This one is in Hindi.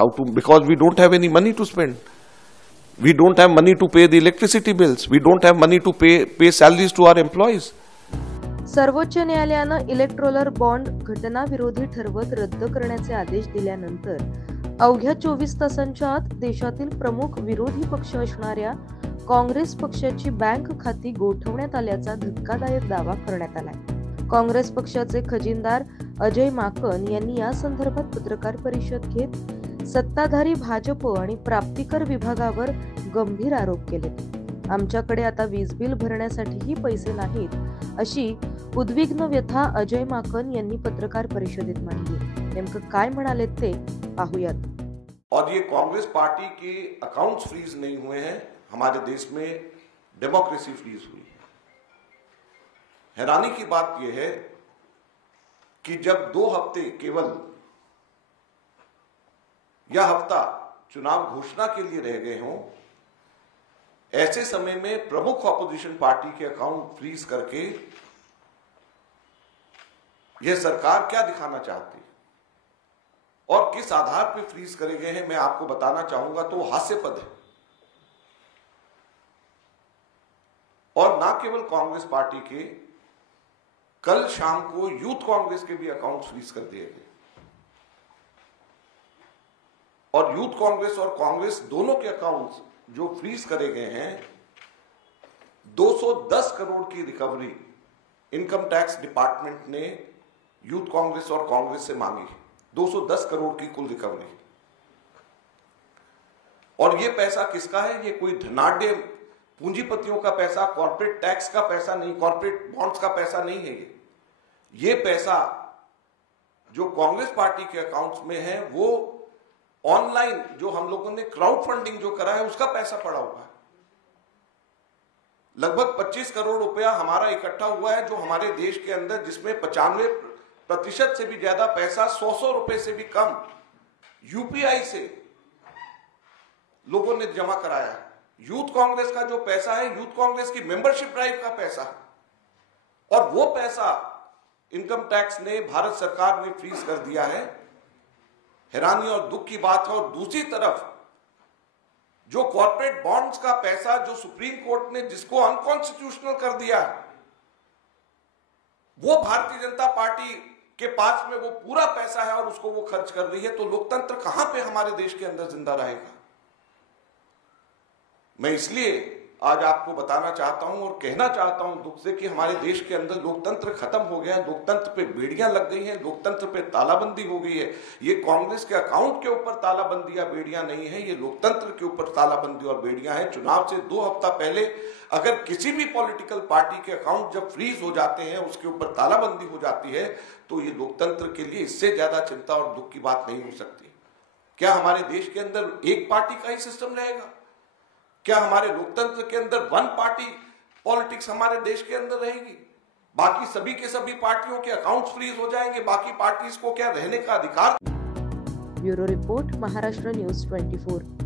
How to, because we don't have any money to spend. We don't have money to pay the electricity bills. We don't have money to pay salaries to our employees. सर्वोच्च न्यायालयानं इलेक्ट्रोलर बॉन्ड घटनाविरोधी ठरवत रद्द करण्याचे आदेश दिल्यानंतर अवघ्या 24 तासांच्या आत देशातील प्रमुख विरोधी पक्ष असणाऱ्या काँग्रेस पक्षाची बँक खाती गोठवण्यात आल्याचा धक्कादायक दावा करण्यात आलाय। काँग्रेस पक्षाचे खजिनदार अजय माकन यांनी या संदर्भात पत्रकार परिषद घेत सत्ताधारी भाजप आणि प्राप्तिकर विभागावर गंभीर आरोप केले। आमच्याकडे आता वीज बिल भरण्यासाठीही पैसे नाहीत अशी उद्विग्न व्यथा अजय माकन यांनी पत्रकार परिषदेत मांडली। नेमकं काय म्हणाले ते पाहूयात। और ये कांग्रेस पार्टी के अकाउंट्स फ्रीज नहीं हुए हैं, हमारे देश में डेमोक्रेसी फ्रीज हुई है। हैरानी की बात यह है कि जब 2 हफ्ते केवल यह हफ्ता चुनाव घोषणा के लिए रह गए हों, ऐसे समय में प्रमुख ऑपोजिशन पार्टी के अकाउंट फ्रीज करके यह सरकार क्या दिखाना चाहती है और किस आधार पर फ्रीज करे गए हैं, मैं आपको बताना चाहूंगा तो हास्यास्पद है। और ना केवल कांग्रेस पार्टी के, कल शाम को यूथ कांग्रेस के भी अकाउंट फ्रीज कर दिए गए और यूथ कांग्रेस और कांग्रेस दोनों के अकाउंट्स जो फ्रीज करे गए हैं, 210 करोड़ की रिकवरी इनकम टैक्स डिपार्टमेंट ने यूथ कांग्रेस और कांग्रेस से मांगी। 210 करोड़ की कुल रिकवरी। और यह पैसा किसका है? ये कोई धनाढ्य पूंजीपतियों का पैसा, कॉर्पोरेट टैक्स का पैसा नहीं, कॉर्पोरेट बॉन्ड्स का पैसा नहीं है। ये पैसा जो कांग्रेस पार्टी के अकाउंट्स में है वो ऑनलाइन जो हम लोगों ने क्राउड फंडिंग जो करा है उसका पैसा पड़ा हुआ है। लगभग 25 करोड़ रुपया हमारा इकट्ठा हुआ है जो हमारे देश के अंदर, जिसमें 95% से भी ज्यादा पैसा 100 रुपए से भी कम यूपीआई से लोगों ने जमा कराया है। यूथ कांग्रेस का जो पैसा है, यूथ कांग्रेस की मेंबरशिप ड्राइव का पैसा है और वो पैसा इनकम टैक्स ने, भारत सरकार ने फ्रीज कर दिया है। हैरानी और दुख की बात है। और दूसरी तरफ जो कॉर्पोरेट बॉन्ड्स का पैसा जो सुप्रीम कोर्ट ने जिसको अनकॉन्स्टिट्यूशनल कर दिया, वो भारतीय जनता पार्टी के पास में वो पूरा पैसा है और उसको वो खर्च कर रही है, तो लोकतंत्र कहां पे हमारे देश के अंदर जिंदा रहेगा? मैं इसलिए आज आपको बताना चाहता हूं और कहना चाहता हूं दुख से कि हमारे देश के अंदर लोकतंत्र खत्म हो गया है, लोकतंत्र पे बेड़ियां लग गई हैं, लोकतंत्र पे तालाबंदी हो गई है। ये कांग्रेस के अकाउंट के ऊपर तालाबंदी या बेड़ियां नहीं है, ये लोकतंत्र के ऊपर तालाबंदी और बेड़ियां हैं। चुनाव से 2 हफ्ता पहले अगर किसी भी पॉलिटिकल पार्टी के अकाउंट जब फ्रीज हो जाते हैं, उसके ऊपर तालाबंदी हो जाती है, तो ये लोकतंत्र के लिए इससे ज्यादा चिंता और दुख की बात नहीं हो सकती। क्या हमारे देश के अंदर एक पार्टी का ही सिस्टम रहेगा? क्या हमारे लोकतंत्र के अंदर वन पार्टी पॉलिटिक्स हमारे देश के अंदर रहेगी? बाकी सभी के सभी पार्टियों के अकाउंट्स फ्रीज हो जाएंगे? बाकी पार्टीज को क्या रहने का अधिकार? Bureau report, Maharashtra news 24।